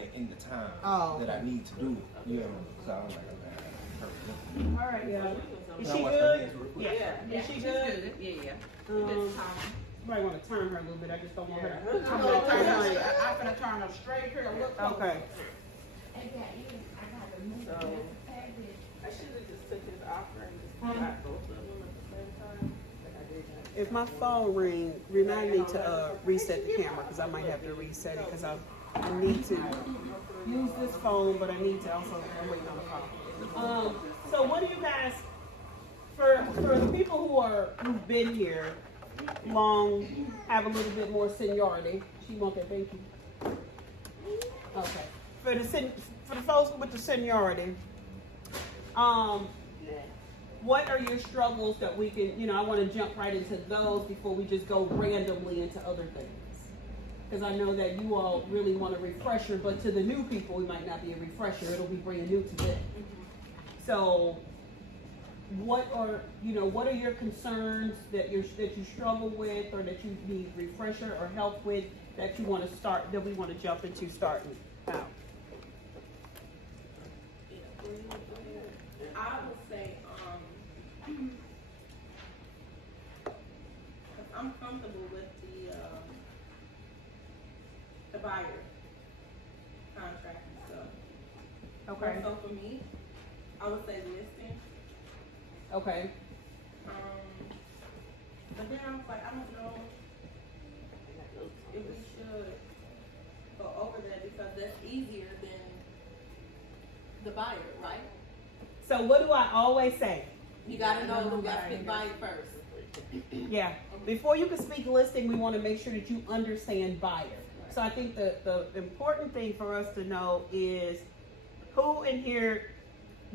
it in the time Oh, that I okay. need to do it. You know, so I'm like, All right, yeah. Is Can I she wash my good? hands real quick? Yeah. Is she she's good? Yeah. You might want to turn her a little bit. I just don't want her to. I'm gonna turn her straight here. Look close. Okay. So I should have just took his offer and just got both of them at the same time. But I didn't. If my phone ring, remind me to reset the camera because I might have to reset it because I need to use this phone, but I need to also I'm waiting on a call. So what do you guys for the people who've been here long, have a little bit more seniority? She want that, thank you. Okay. For the folks with the seniority, what are your struggles that we can, I want to jump right into those before we just go randomly into other things. Because I know that you all really want a refresher, but to the new people, it might not be a refresher. It'll be brand new to them. So what are your concerns that you struggle with or that you need refresher or help with that you want to start, that we want to jump into starting out? I would say, I'm comfortable with the buyer contract and stuff. Okay. So for me, I would say listing. Okay. But then I was like, I don't know if we should go over that because that's easier than the buyer, right? So what do I always say? You gotta know who got to buy it first. Yeah. Before you can speak listing, we want to make sure that you understand buyer. So I think the important thing for us to know is who in here,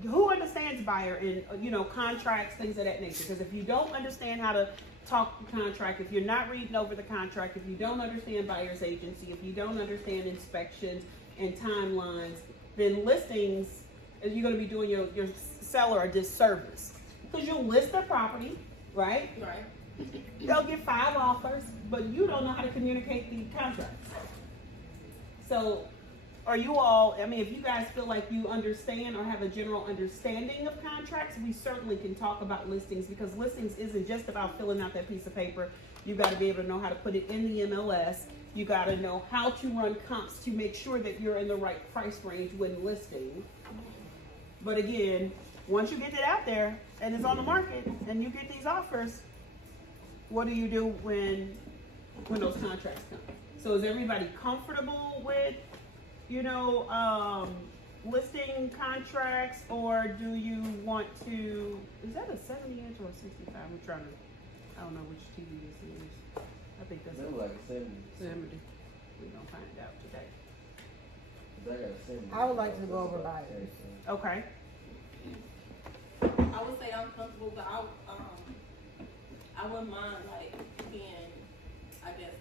who understands buyer and, contracts, things of that nature. Because if you don't understand how to talk the contract, if you're not reading over the contract, if you don't understand buyer's agency, if you don't understand inspections and timelines, then listings, you're going to be doing your seller a disservice. Because you'll list the property, right? Right. They'll get 5 offers, but you don't know how to communicate the contracts. So, are you all, if you guys feel like you understand or have a general understanding of contracts, we certainly can talk about listings because listings isn't just about filling out that piece of paper. You got to be able to know how to put it in the MLS. You got to know how to run comps to make sure that you're in the right price range when listing. But again, once you get it out there and it's on the market and you get these offers, what do you do when those contracts come? So is everybody comfortable with, listing contracts, or do you want to, is that a 70 inch or a 65? I don't know which TV this is. I think that's That was like a 70. 70. We're going to find out today. I got a 70. I would like to go over buyers. Okay. I would say I'm comfortable, but I wouldn't mind being, I guess,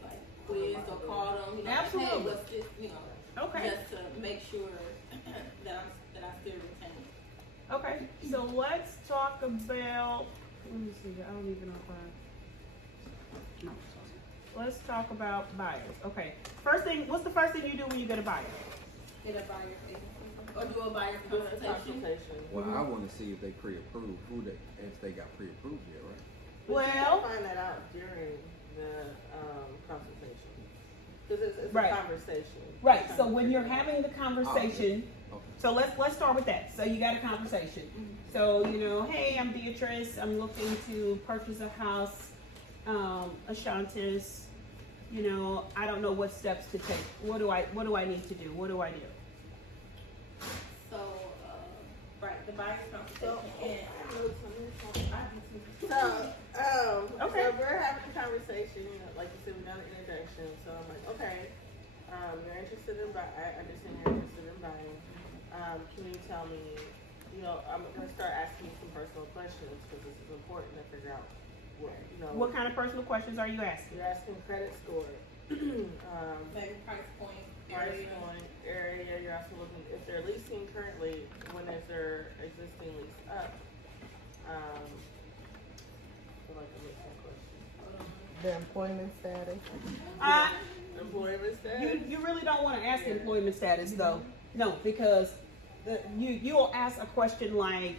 quizzed or called on. Absolutely. Hey, what's this? Okay. Just to make sure that I still retain. Okay, so let's talk about, let me see, I don't even know if no. Let's talk about buyers. Okay, what's the first thing you do when you get a buyer? Get a buyer's agency or do a buyer's consultation. Well, I want to see if they pre-approved, if they got pre-approved yet, right? But you Well, can find that out during the consultation. Because it's Right. a conversation. right, so when you're having the conversation, Okay. so let's start with that. So you got a conversation. So, hey, I'm Beatrice, I'm looking to purchase a house, Ashantis, I don't know what steps to take. What do I need to do? What do I do? So, right, the buyer's consultation and Okay. So we're having a conversation, like you said, we got an introduction. So I'm like, okay, you're interested in buying. I understand you're interested in buying. Can you tell me? I'm gonna start asking you some personal questions because this is important to figure out What kind of personal questions are you asking? You're asking credit score, maybe price point, price point, area. You're also looking if they're leasing currently. When is their existing lease up? I feel like I missed that question. The employment status. employment status? You really don't want to ask Yeah. employment status though. No, because you'll ask a question like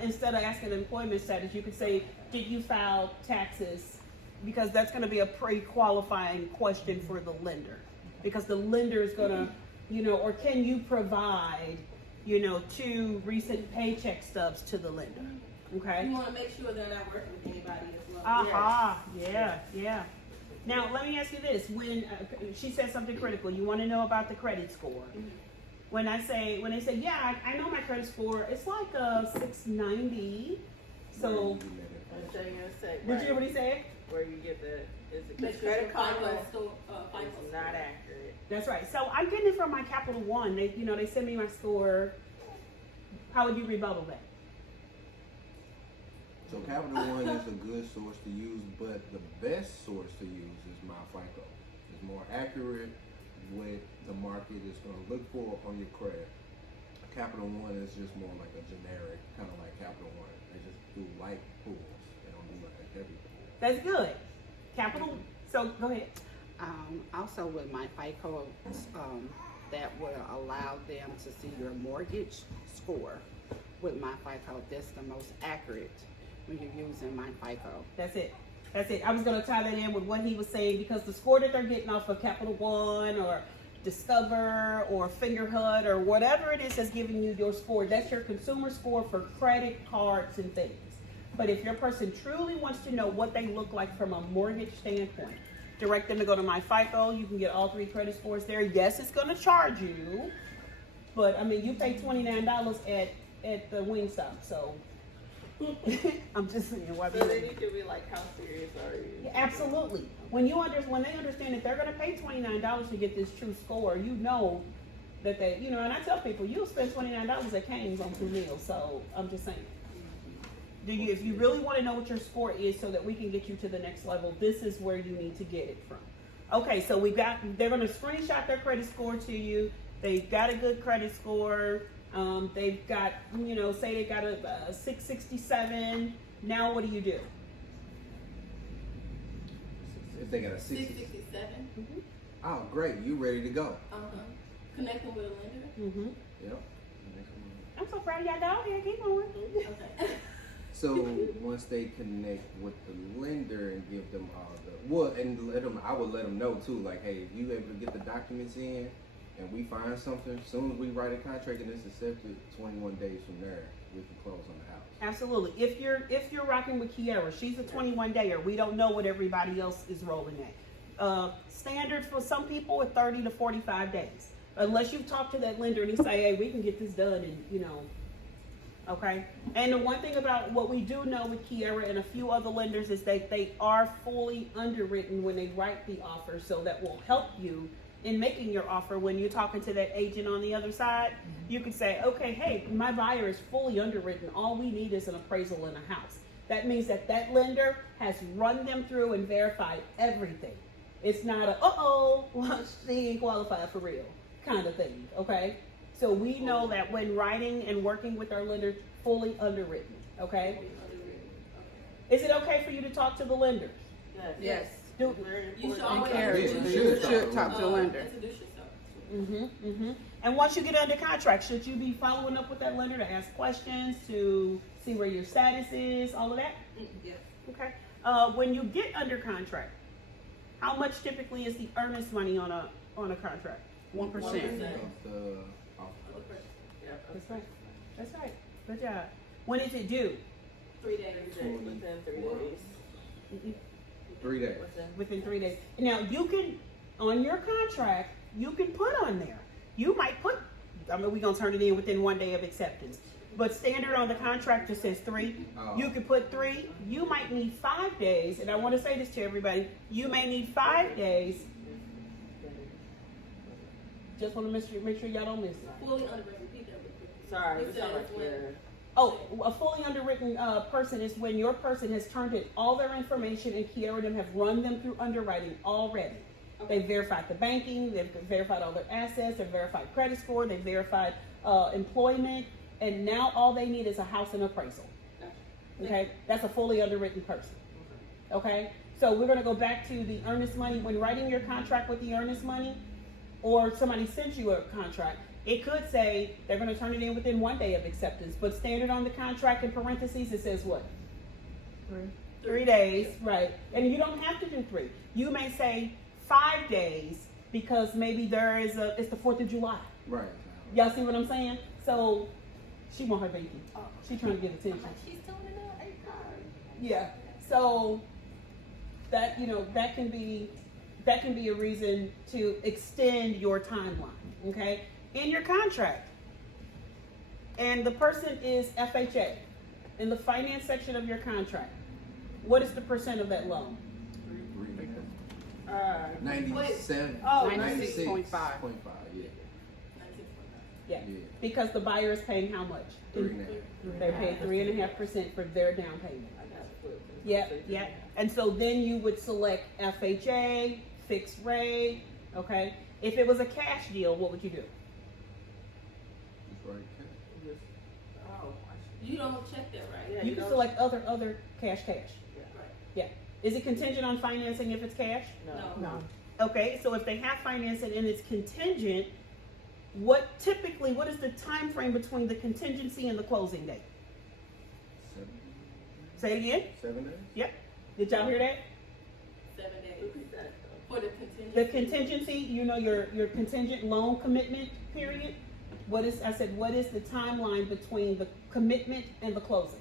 instead of asking employment status, you could say, "Did you file taxes?" Because that's going to be a pre-qualifying question for the lender, because the lender is going to, or can you provide, 2 recent paycheck stubs to the lender? Okay. You want to make sure they're not working with anybody as well. Aha, yeah. Now, let me ask you this. When she said something critical, you want to know about the credit score. When they say, yeah, I know my credit score, it's like a 690. So, I'm gonna tell you in a sec. did you hear what he said? Where you get the, is it Make the sure credit card FICO is store, FICO not accurate. That's right. So I'm getting it from my Capital One. They send me my score. How would you rebuttal that? So Capital One is a good source to use, but the best source to use is MyFICO. It's more accurate what the market is going to look for on your credit. Capital One is just more like a generic, kind of like Capital One. They just do light pools. They don't do like a heavy pool. That's good. Capital. So go ahead. Also with my FICO, that will allow them to see your mortgage score. With my FICO, that's the most accurate when you're using my FICO. That's it. I was going to tie that in with what he was saying, because the score that they're getting off of Capital One or Discover or Fingerhut or whatever it is that's giving you your score, that's your consumer score for credit cards and things. But if your person truly wants to know what they look like from a mortgage standpoint, direct them to go to MyFICO. You can get all 3 credit scores there. Yes, it's going to charge you, but I mean, you pay $29 at the Wingstop, so I'm just saying. Why So they need to be like, how serious are you? Yeah, absolutely. When they understand that they're going to pay $29 to get this true score, that they, and I tell people, you'll spend $29 at Cane's on 2 meals. So I'm just saying. If you really want to know what your score is so that we can get you to the next level, this is where you need to get it from. Okay, so they're going to screenshot their credit score to you. They've got a good credit score. They've got, say they got a 667. Now what do you do? If they got a 60, 667. oh great, you ready to go? Connecting with a lender. Mm-hmm. Yep. I'm so proud of y'all, dog. Yeah, keep going. Okay. So once they connect with the lender and give them all I would let them know too, like, hey, if you able to get the documents in and we find something, as soon as we write a contract and it's accepted, 21 days from there, we can close on the house. Absolutely. If you're rocking with Kiara, she's a 21-dayer. We don't know what everybody else is rolling at. Standard for some people are 30 to 45 days. Unless you talk to that lender and he say, hey, we can get this done in, okay? And the one thing about what we do know with Kiara and a few other lenders is that they are fully underwritten when they write the offer, so that will help you in making your offer. When you're talking to that agent on the other side, you can say, okay, hey, my buyer is fully underwritten. All we need is an appraisal in a house. That means that lender has run them through and verified everything. It's not a, well, she ain't qualified for real kind of thing, okay? So we know that when writing and working with our lender, fully underwritten, okay? Is it okay for you to talk to the lenders? Yes. Do, Very You should important. always Encourage Yeah, them. you You should should talk to the lender. Introduce yourself. And once you get under contract, should you be following up with that lender to ask questions, to see where your status is, all of that? Yes. Okay. When you get under contract, how much typically is the earnest money on a contract? 1%. 1% of the offer. Yeah. That's right. Good job. When is it due? 3 days. Within 3 days. 3 days. Within 3 days. Now you can, on your contract, you can put on there. You might put, we're gonna turn it in within 1 day of acceptance. But standard on the contract just says 3. Oh. You could put 3. You might need 5 days, and I want to say this to everybody. You may need 5 days. Just want to make sure y'all don't miss it. Fully underwritten. Repeat that real quick. Sorry, You it said sounds like it's when- you're. Oh, a fully underwritten person is when your person has turned in all their information and Kiara and them have run them through underwriting already. They've verified the banking, they've verified all their assets, they've verified credit score, they've verified employment, and now all they need is a house and appraisal. Gotcha. Okay, that's a fully underwritten person. Okay, So we're gonna go back to the earnest money. When writing your contract with the earnest money, or somebody sent you a contract, it could say they're gonna turn it in within 1 day of acceptance, but standard on the contract in parentheses, it says what? 3 days, right? And you don't have to do 3. You may say 5 days because maybe it's the 4th of July. Right. Y'all see what I'm saying? So she want her baby. Oh. She's trying to get attention. She's doing it now. Yeah. So that that can be a reason to extend your timeline. Okay, in your contract, and the person is FHA in the finance section of your contract. What is the percent of that loan? 97. Oh, 96.5. Yeah. Yeah. Yeah. Because the buyer is paying how much? 3.5. They're paying 3.5% for their down payment. I got to put. Yeah. And so then you would select FHA, fixed rate. Okay. If it was a cash deal, what would you do? Just right there. Oh, You don't check that, right? Yeah, You you can don't- select other cash. Right. Yeah. Is it contingent on financing if it's cash? no. Okay, so if they have financing and it's contingent, what is the time frame between the contingency and the closing date? 7 Say it again. 7 days. Yep. Did y'all hear that? 7 days. Repeat that, though. For the contingency. The contingency, your contingent loan commitment period. What is the timeline between the commitment and the closing?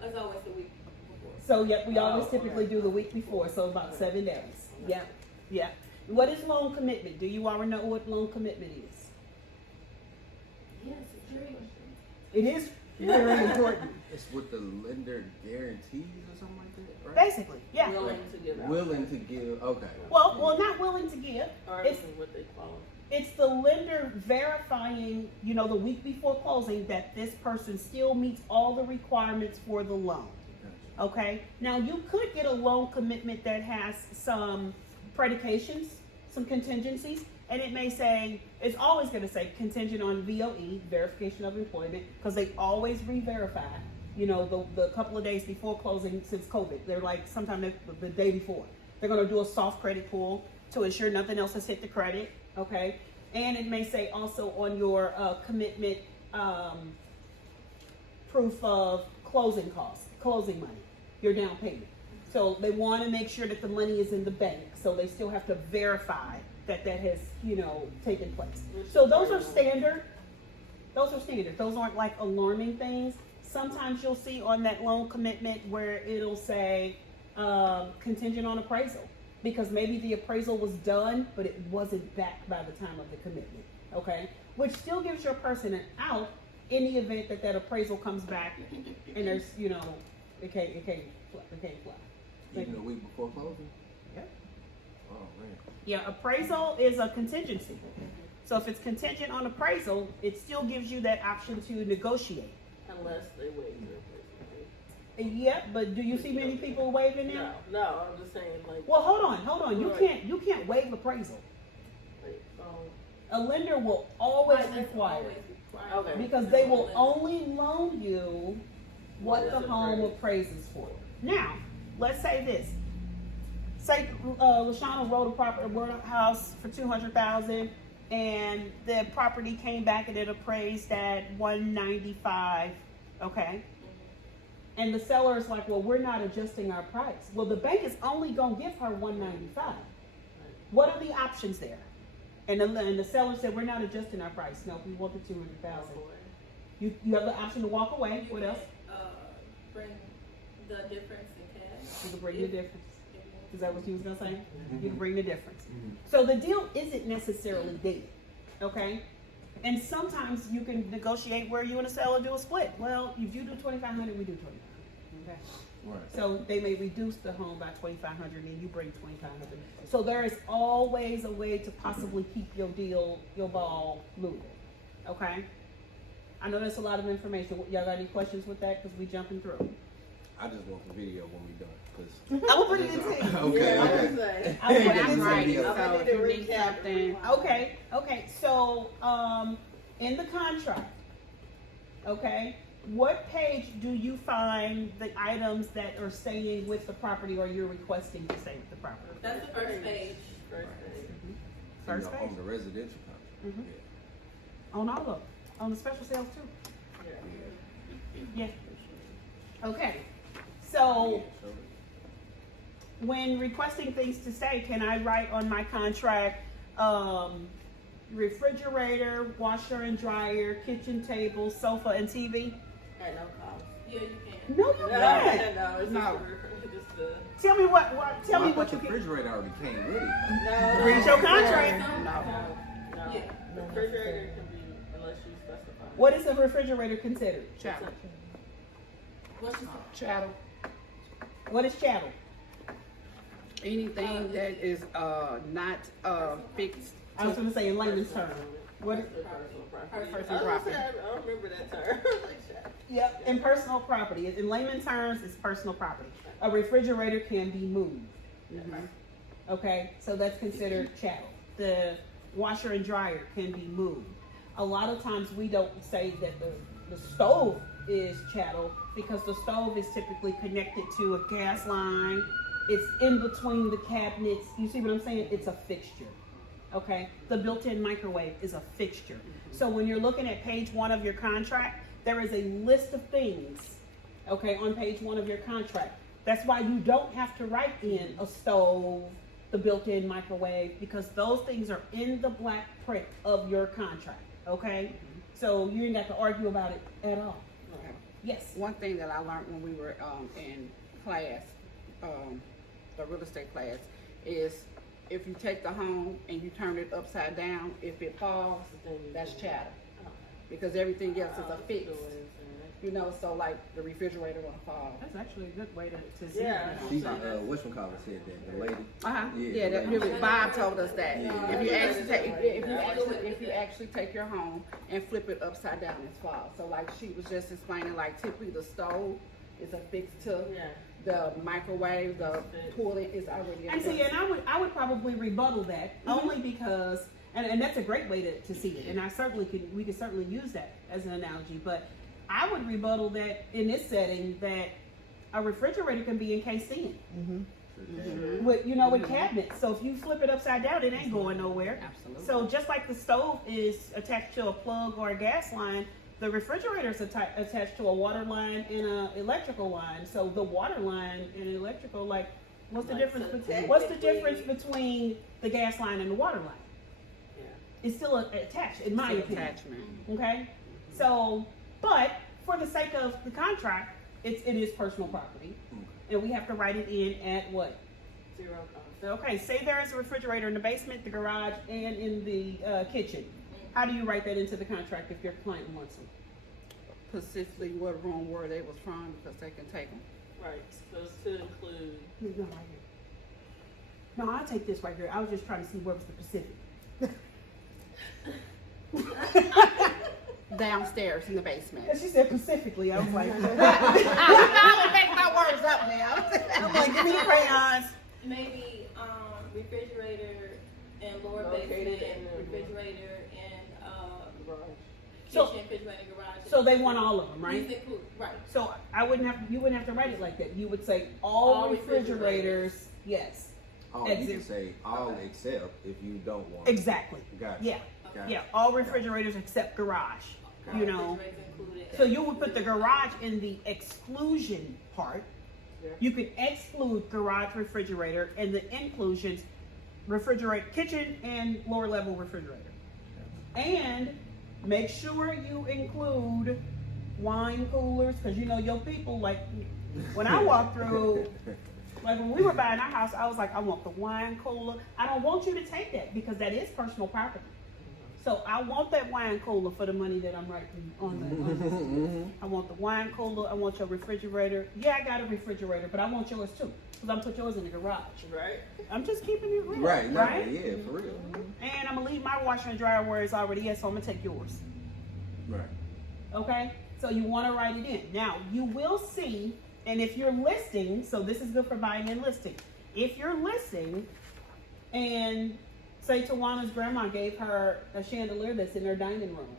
That's always the week before. So yep, we always Oh, typically okay. do the week before, so about 7 days. Yeah. Yeah. What is loan commitment? Do you already know what loan commitment is? Yes, it's very important. It is very important. It's what the lender guarantees or something like that, right? Basically, yeah. Willing to give out. Willing to give. Okay. Well, not willing to give. Or It's what they call it's the lender verifying, the week before closing that this person still meets all the requirements for the loan. Gotcha. Okay. Now you could get a loan commitment that has some predications, some contingencies, and it may say it's always going to say contingent on VOE, verification of employment, because they always re-verify. The couple of days before closing since COVID, they're like sometime the day before. They're going to do a soft credit pull to ensure nothing else has hit the credit. Okay, and it may say also on your commitment proof of closing costs, closing money, your down payment. So they want to make sure that the money is in the bank. So they still have to verify that has taken place. So those are standard. Those are standard. Those aren't like alarming things. Sometimes you'll see on that loan commitment where it'll say contingent on appraisal. Because maybe the appraisal was done, but it wasn't backed by the time of the commitment. Okay? Which still gives your person an out in the event that appraisal comes back and there's, it can't fly. Even a week before closing. Yeah. Oh man. Yeah, appraisal is a contingency. So if it's contingent on appraisal, it still gives you that option to negotiate. unless they waive their placement. Yeah, but do you see many people waiving them? No, I'm just saying like. Well, hold on. Right. You can't waive appraisal. like, A lender will always Right, that's require always it. required. Okay. Because they will only loan you what What the is home appraised. appraises for. Now, let's say this. Say LaShawna wrote a house for $200,000 and the property came back and it appraised at $195,000, okay? And the seller is like, well, we're not adjusting our price. Well, the bank is only gonna give her $195,000. What are the options there? And the seller said, we're not adjusting our price. No, we want the $200,000. You have the option to walk away. You What can, else? Bring the difference in cash. You can bring the difference. Is that what you was gonna say? Mhm. You can bring the difference. Mhm. So the deal isn't necessarily dead, okay? And sometimes you can negotiate where you and the seller do a split. Well, if you do $2,500, we do $2,500. Okay. Right. So they may reduce the home by $2,500 and you bring $2,500. So there is always a way to possibly keep your ball moving. Okay. I know that's a lot of information. Y'all got any questions with that? Because we jumping through. I just want the video when we done. I'm gonna put it in too. Okay. Yeah, I okay. was say. I was When gonna I'm put it in writing, too. so if you need something. Okay. So, in the contract, okay, what page do you find the items that are staying with the property or you're requesting to stay with the property? That's the first page. First page. First page? On the residential contract. Mhm. On all of them, on the special sales too? Yeah. Yeah. Okay, so when requesting things to stay, can I write on my contract, refrigerator, washer and dryer, kitchen table, sofa, and TV? At no cost. Yeah, you can. No, you can't. No, it's No. just the. Tell me what tell me I what thought you the can. refrigerator already came with it. No. Read your contract. No. No. Yeah. Refrigerator can be unless you specify. What is a refrigerator considered? Chattel. What's your Chattel. What is chattel? Anything that is not fixed. I was gonna say in layman's terms. What is, Personal property. Personal I was property. gonna say, I don't remember that term. Like that. yep, in personal property. In layman terms, it's personal property. A refrigerator can be moved. Okay, so that's considered chattel. The washer and dryer can be moved. A lot of times we don't say that the stove is chattel because the stove is typically connected to a gas line. It's in between the cabinets. You see what I'm saying? It's a fixture. Okay, the built-in microwave is a fixture. So when you're looking at page 1 of your contract, there is a list of things, okay, on page 1 of your contract. That's why you don't have to write in a stove, the built-in microwave, because those things are in the black print of your contract, okay? So you ain't got to argue about it at all. Yes. One thing that I learned when we were in class, the real estate class, is if you take the home and you turn it upside down, if it falls, that's chattel. Because everything else is a fix. You know, so like the refrigerator gonna fall. That's actually a good way to see Yeah. it. She, whatchamacallit said that, the lady. Uh-huh. Yeah, Yeah, that the really, lady. Bob told us that. Yeah. If you actually take your home and flip it upside down, it's fall. So like she was just explaining, like typically the stove is affixed to Yeah. the microwave, the toilet is already And see, affixed. and I would probably rebuttal that only because, and that's a great way to see it, and we could certainly use that as an analogy, but I would rebuttal that in this setting that a refrigerator can be encased in with with cabinets. So if you flip it upside down, it ain't going nowhere. Absolutely. So just like the stove is attached to a plug or a gas line, the refrigerator is attached to a water line and an electrical line. So the water line and electrical, like, what's the Like, difference? so What's the technically- difference between the gas line and the water line? Yeah. It's still attached, in my It's an opinion. attachment. Okay, so but for the sake of the contract, it is personal property, and we have to write it in at what? Zero cost. Okay, say there is a refrigerator in the basement, the garage, and in the kitchen. How do you write that into the contract if your client wants them? Specifically what room where they was from, because they can take them. Right. So it's to include. No, right here. No, I'll take this right here. I was just trying to see where was the Pacific. Downstairs in the basement. And she said specifically. I was like, I would make my words up now. I'm like, give me the crayons. maybe refrigerator and lower Located basement, in the- refrigerator and Garage. So- kitchen, refrigerator, garage. So they want all of them, right? These include- Right. So you wouldn't have to write it like that. You would say all All refrigerators, yes. Oh, you Exit. can say all except if you don't want. Exactly. Gotcha. Yeah. Gotcha. Yeah. All refrigerators except garage. You know. Refrigerators included. So you would put the garage in the exclusion part. Yeah. You could exclude garage refrigerator and the inclusions refrigerator, kitchen and lower level refrigerator. And make sure you include wine coolers, because you know your people, like when I walk through, like when we were buying our house, I was like, I want the wine cooler. I don't want you to take that because that is personal property. So I want that wine cooler for the money that I'm writing on the. I want the wine cooler. I want your refrigerator. Yeah, I got a refrigerator, but I want yours too because I'm put yours in the garage. Right. I'm just keeping it real, Right. No, right? yeah, for real. And I'm gonna leave my washer and dryer where it's already at, so I'm gonna take yours. Right. Okay? So you want to write it in. Now you will see, and if you're listing, so this is good for buying and listing. If you're listing, and say Tawana's grandma gave her a chandelier that's in her dining room,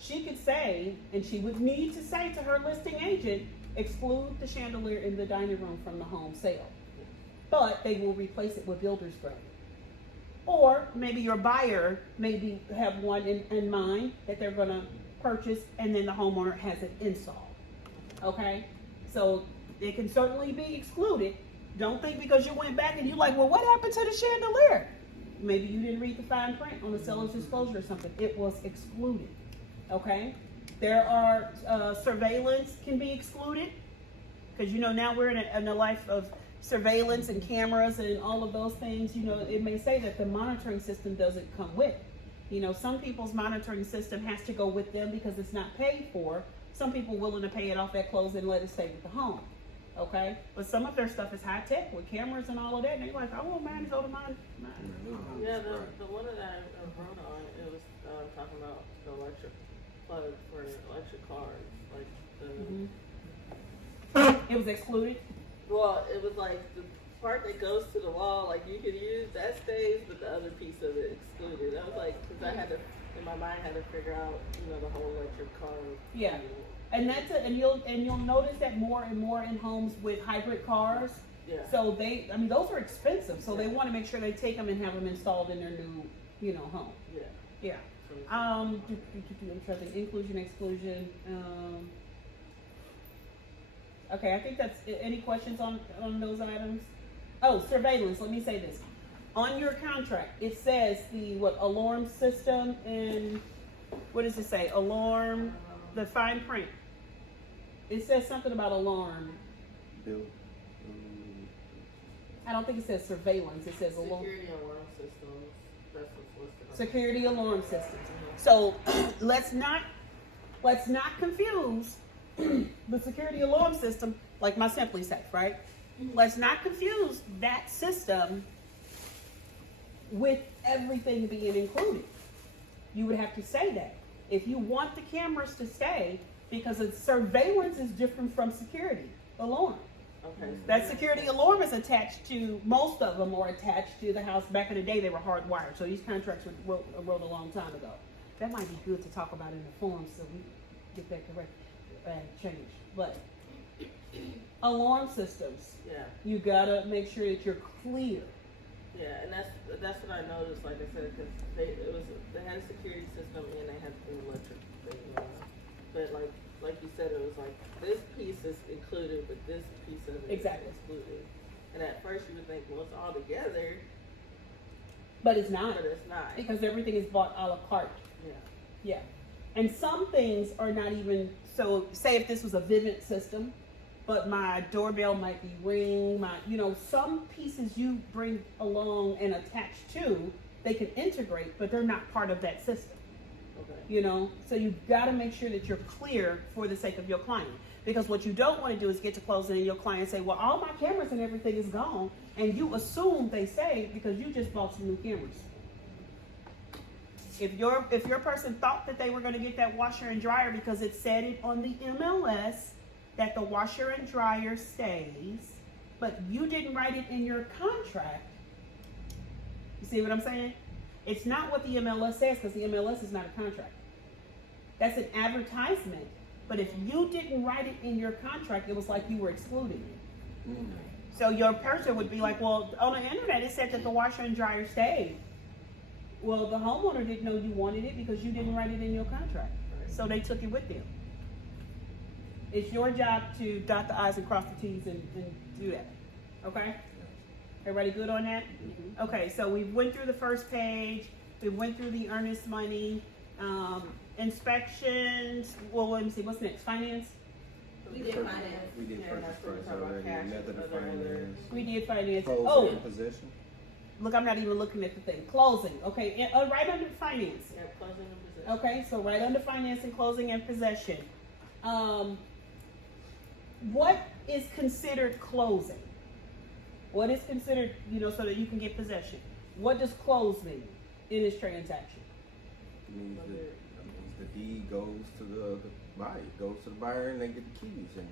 she could say, and she would need to say to her listing agent, exclude the chandelier in the dining room from the home sale. But they will replace it with builder's grade. Or maybe your buyer maybe have one in mind that they're gonna purchase, and then the homeowner has it installed. Okay? So it can certainly be excluded. Don't think because you went back and you're like, well, what happened to the chandelier? Maybe you didn't read the fine print on the seller's disclosure or something. It was excluded. Okay? There are surveillance can be excluded, because now we're in a life of surveillance and cameras and all of those things. It may say that the monitoring system doesn't come with. Some people's monitoring system has to go with them because it's not paid for. Some people willing to pay it off at close and let it stay with the home. Okay? But some of their stuff is high tech with cameras and all of that. And they're like, I want mine to go to mine. Yeah, the one that I wrote on, it was talking about the electric plug for electric cars, like the. It was excluded. Well, it was like the part that goes to the wall, like you could use that stays, but the other piece of it excluded. I was like, because I had to, in my mind, had to figure out, the whole electric car. Yeah. And and you'll notice that more and more in homes with hybrid cars. Yeah. So those are expensive. So they want to make sure they take them and have them installed in their new, home. Yeah. Yeah. I'm trying to think, inclusion, exclusion. Okay, I think that's, any questions on those items? Oh, surveillance, let me say this. On your contract, it says the alarm system and, what does it say? Alarm, the fine print. It says something about alarm. Bill. I don't think it says surveillance, it says alarm. Security alarm systems, that's what's listed on. Security alarm systems. So let's not confuse the security alarm system, like my Simply Safe, right? Let's not confuse that system with everything being included. You would have to say that. If you want the cameras to stay, because surveillance is different from security alarm. Okay. That security alarm is attached to, most of them are attached to the house. Back in the day, they were hardwired. So these contracts were wrote a long time ago. That might be good to talk about in the forum so we get that correct change. But alarm systems, Yeah. you gotta make sure that you're clear. Yeah, and that's what I noticed. Like I said, because they had a security system and they had an electric thing. But like you said, it was like this piece is included, but this piece of it Exactly. is excluded. And at first you would think, well, it's all together, But it's not, but it's not. because everything is bought a la carte. Yeah. Yeah. And some things are not even, so say if this was a Vivint system, but my doorbell might be Ring, some pieces you bring along and attach to, they can integrate, but they're not part of that system. Okay. So you've got to make sure that you're clear for the sake of your client. Because what you don't want to do is get to closing and your client say, well, all my cameras and everything is gone, and you assume they say because you just bought some new cameras. If your person thought that they were going to get that washer and dryer because it said it on the MLS that the washer and dryer stays, but you didn't write it in your contract, you see what I'm saying? It's not what the MLS says, because the MLS is not a contract. That's an advertisement. But if you didn't write it in your contract, it was like you were excluding it. So your person would be like, well, on the internet it said that the washer and dryer stayed. Well, the homeowner didn't know you wanted it because you didn't write it in your contract. So they took it with them. It's your job to dot the I's and cross the T's and do that. Okay? Everybody good on that? Okay, so we went through the first page. We went through the earnest money. Inspections. Well, let me see. What's next? Finance? We did finance. We did Yeah, purchase that's what we're price talking about, already, cash method and of other finance, We did finance. closing Oh, and possession. look, I'm not even looking at the thing. Closing. Okay, right under finance. Yeah, closing the position. Okay, so right under finance and closing and possession. What is considered closing? What is considered, so that you can get possession? What does close mean in this transaction? Means the deed goes to the buyer, goes to the buyer, and they get the keys and